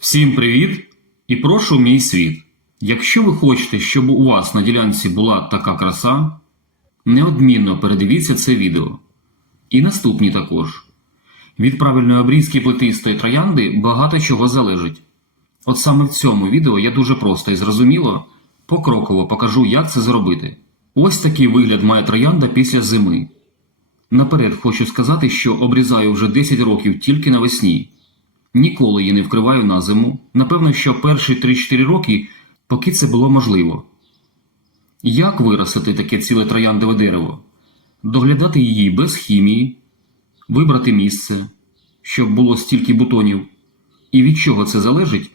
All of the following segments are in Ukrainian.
Всім привіт і прошу мій світ. Якщо ви хочете, щоб у вас на ділянці була така краса, неодмінно передивіться це відео. І наступні також. Від правильної обрізки плетистої троянди багато чого залежить. От саме в цьому відео я дуже просто і зрозуміло покроково покажу, як це зробити. Ось такий вигляд має троянда після зими. Наперед хочу сказати, що обрізаю вже 10 років тільки навесні. Ніколи її не вкриваю на зиму. Напевно, що перші 3-4 роки, поки це було можливо. Як виростити таке ціле трояндове дерево? Доглядати її без хімії, вибрати місце, щоб було стільки бутонів. І від чого це залежить,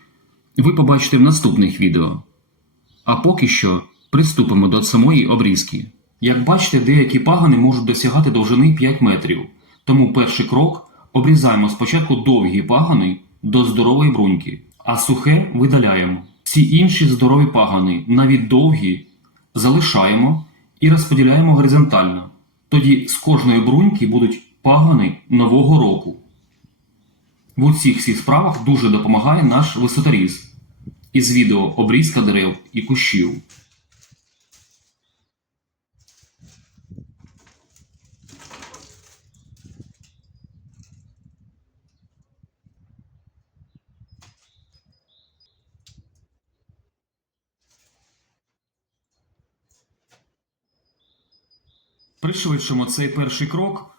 ви побачите в наступних відео. А поки що приступимо до самої обрізки. Як бачите, деякі пагани можуть досягати довжини 5 метрів, тому перший крок обрізаємо спочатку довгі пагани до здорової бруньки, а сухе видаляємо. Всі інші здорові пагани, навіть довгі, залишаємо і розподіляємо горизонтально. Тоді з кожної бруньки будуть пагани нового року. В усіх цих справах дуже допомагає наш висоторіз із відео обрізка дерев і кущів. Пришвидшимо цей перший крок.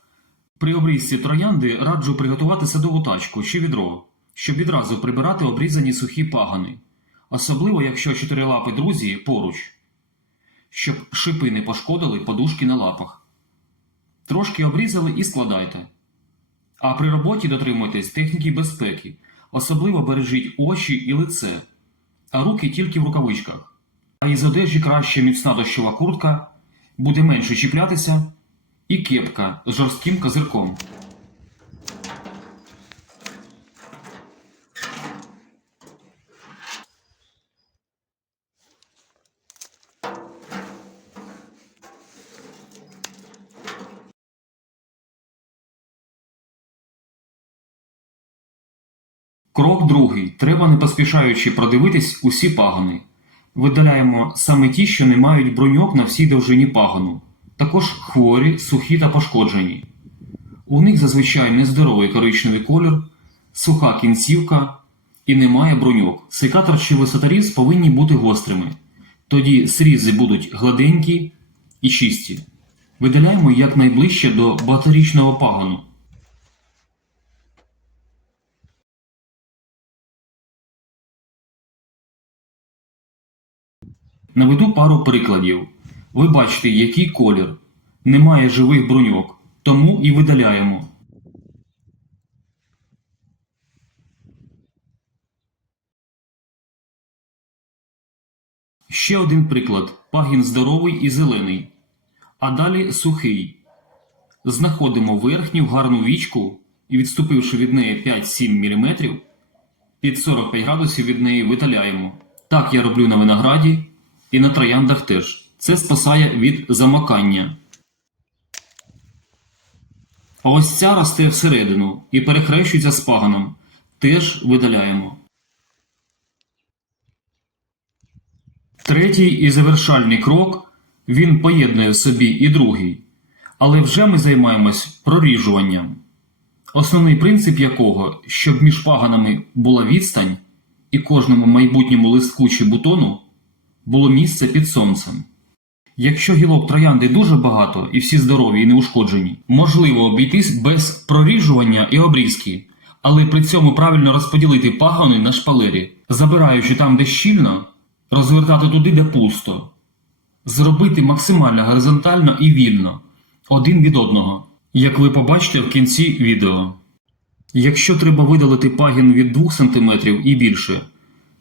При обрізці троянди раджу приготувати садову тачку чи відро, щоб відразу прибирати обрізані сухі пагани, особливо якщо чотирилапі друзі поруч, щоб шипи не пошкодили подушки на лапах. Трошки обрізали і складайте. А при роботі дотримуйтесь техніки безпеки, особливо бережіть очі і лице, а руки тільки в рукавичках. А із одежі краще міцна дощова куртка буде менше чіплятися, і кепка з жорстким козирком. Крок другий. Треба не поспішаючи продивитись усі пагани. Видаляємо саме ті, що не мають бруньок на всій довжині пагану. Також хворі, сухі та пошкоджені. У них зазвичай нездоровий коричневий колір, суха кінцівка і немає бруньок. Секатор чи висоторіз повинні бути гострими. Тоді срізи будуть гладенькі і чисті. Видаляємо якнайближче до багаторічного пагану. Наведу пару прикладів. Ви бачите, який колір. Немає живих бруньок, тому і видаляємо. Ще один приклад. Пагін здоровий і зелений. А далі сухий. Знаходимо верхню гарну вічку і, відступивши від неї 5-7 мм, під 45 градусів від неї видаляємо. Так я роблю на винограді і на трояндах теж. Це спасає від замокання. А ось ця росте всередину і перехрещується з паганом. Теж видаляємо. Третій і завершальний крок він поєднує в собі і другий. Але вже ми займаємось проріжуванням. Основний принцип якого, щоб між паганами була відстань і кожному майбутньому листку чи бутону було місце під сонцем. Якщо гілок троянди дуже багато і всі здорові і неушкоджені, можливо обійтись без проріжування і обрізки, але при цьому правильно розподілити пагони на шпалері, забираючи там, де щільно, розвертати туди, де пусто, зробити максимально горизонтально і вільно, один від одного, як ви побачите в кінці відео. Якщо треба видалити пагін від 2 см і більше,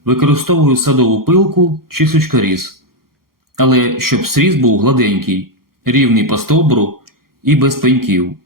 використовую садову пилку чи сучкаріз. Але щоб сріз був гладенький, рівний по стовбуру і без пеньків.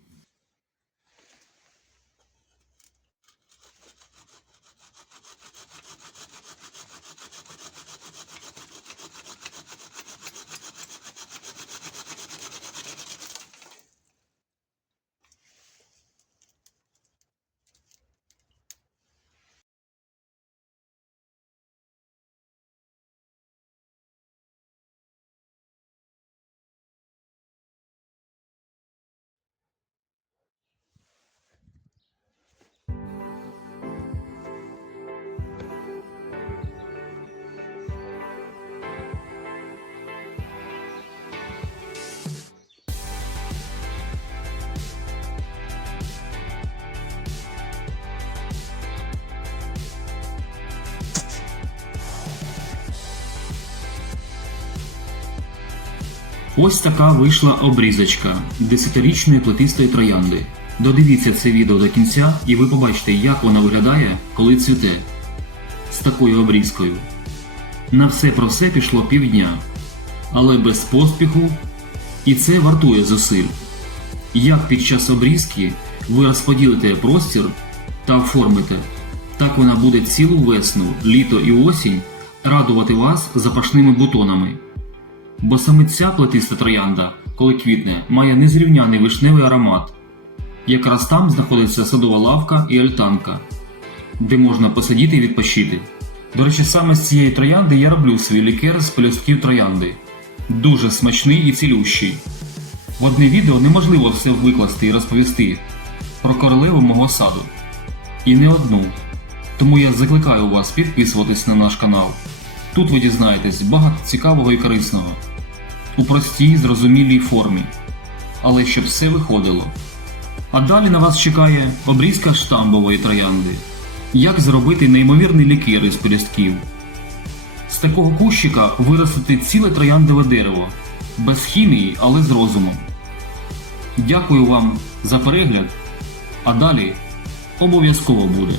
Ось така вийшла обрізочка десятирічної плетистої троянди. Додивіться це відео до кінця і ви побачите, як вона виглядає, коли цвіте. З такою обрізкою. На все про все пішло півдня, але без поспіху, і це вартує зусиль. Як під час обрізки ви розподілите простір та оформите, так вона буде цілу весну, літо і осінь радувати вас запашними бутонами. Бо саме ця плетиста троянда, коли квітне, має незрівняний вишневий аромат. Якраз там знаходиться садова лавка і альтанка, де можна посидіти і відпочити. До речі, саме з цієї троянди я роблю свій лікер з пелюстків троянди. Дуже смачний і цілющий. В одне відео неможливо все викласти і розповісти про королеву мого саду. І не одну. Тому я закликаю вас підписуватись на наш канал. Тут ви дізнаєтесь багато цікавого і корисного у простій, зрозумілій формі. Але щоб все виходило. А далі на вас чекає обрізка штамбової троянди. Як зробити неймовірний лікер із пелюстків. З такого кущика виростити ціле трояндове дерево. Без хімії, але з розумом. Дякую вам за перегляд, а далі обов'язково буде.